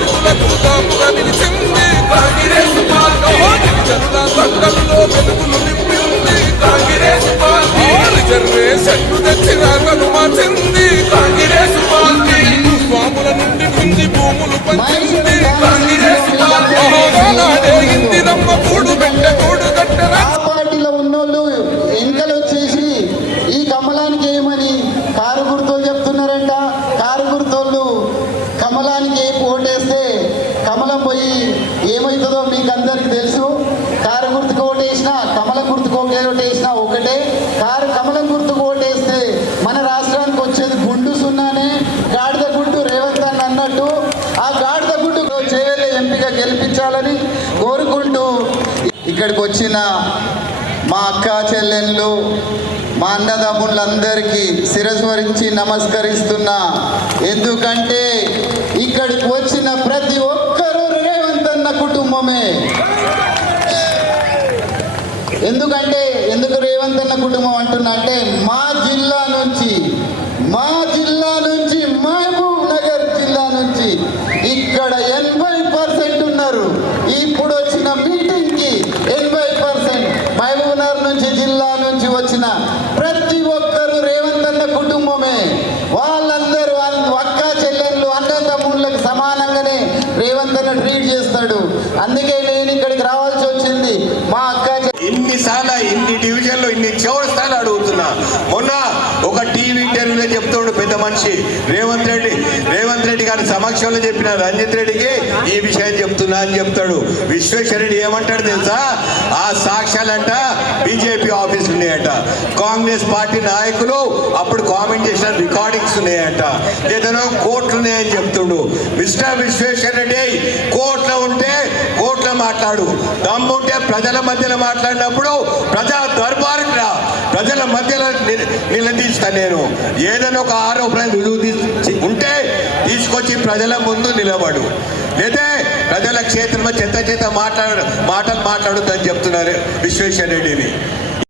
దాపుగా నిలిచింది కాంగ్రెస్ పార్టీ జనుల వెలుగులు నింపింది కాంగ్రెస్ పార్టీ రిజర్వేషన్లు తెచ్చి మార్చింది కాంగ్రెస్ పార్టీ స్వాముల నుండి భూములు పంచింది కాంగ్రెస్ పార్టీ కూడు కూడు పార్టీలో ఉన్నోళ్ళు ఎన్నికలు వచ్చేసి ఈ కమలానికి ఏమని కారు చెప్తున్నారంట? కారు గుర్తోళ్ళు కమలానికి కమలం పోయి ఏమవుతుందో మీకు అందరికి తెలుసు. కారు గుర్తుకు ఓటేసినా కమలం గుర్తుకు ఓటేసినా ఒకటే. కారు కమలం గుర్తుకు ఓటేస్తే మన రాష్ట్రానికి వచ్చేది గుండు సున్నానే గాడిద గుడ్డు రేవంత్ అని అన్నట్టు. ఆ గాడిద గుడ్డు చేయలే ఎంపిక గెలిపించాలని కోరుకుంటూ ఇక్కడికి వచ్చిన మా అక్క చెల్లెళ్ళు మా అన్నదమ్ములందరికీ శిరస్వరించి నమస్కరిస్తున్నా. ఎందుకంటే ఇక్కడికి వచ్చిన ప్రతి రేవంత్ కుటుంబమే. ఎందుకంటే ఎందుకు రేవంత్ అన్న కుటుంబం అంటున్నా అంటే మా జిల్లా నుంచి మా జిల్లా నుంచి మహబూబ్ నగర్ జిల్లా నుంచి ఇక్కడ ఎనభై పర్సెంట్ ఉన్నారు. ఈ వచ్చిన మీటింగ్కి ఎనభై పర్సెంట్ మహబూబ్ నగర్ నుంచి జిల్లా నుంచి వచ్చిన ప్రతి ఒక్కరు రేవంత్ అన్న కుటుంబమే వాళ్ళందరూ వాళ్ళ అక్క చెల్లెళ్ళు అన్న తమ్ముళ్ళకి సమానంగానే రేవంత్ అన్న ట్రీట్ చేస్తాడు. అందుకే నేను ఇక్కడికి రావాల్సి వచ్చింది. మా అక్క ఇన్ని ఇన్నిసార్లు ఇన్ని డివిజన్లు ఇన్ని చౌరస్తాలు అడుగుతున్నా. మొన్న ఒక టీవీ ఇంటర్వ్యూలో చెప్తాడు పెద్ద మనిషి. రేవంత్ రెడ్డి రేవంత్ రెడ్డి గారి సమక్షంలో చెప్పిన రంజిత్ రెడ్డికి ఈ విషయం చెప్తున్నా అని చెప్తాడు. విశ్వేశ్వరరెడ్డి ఏమంటాడు తెలుసా? ఆ సాక్ష్యాలంట బీజేపీ ఆఫీస్ ఉన్నాయట. కాంగ్రెస్ పార్టీ నాయకులు అప్పుడు కామెంట్ చేసిన రికార్డింగ్స్ ఉన్నాయంట. ఏదైనా కోర్టులు ఉన్నాయని చెప్తుండు మిస్టర్ విశ్వేశ్వర రెడ్డి కోట్ల ఉంటే కోట్ల మాట్లాడు. దమ్ముంటే ప్రజల మధ్యలో మాట్లాడినప్పుడు ప్రజా దర్బారు రా. ప్రజల మధ్యలో నిలదీస్తా నేను. ఏదైనా ఒక ఆరోపణ రుజువు ఉంటే తీసుకొచ్చి ప్రజల ముందు నిలబడు. లేదా ప్రజల క్షేత్రంలో చెత్త చేత మాట్లాడ మాటలు మాట్లాడొద్దని చెప్తున్నారు విశ్వేశ్వర రెడ్డిని.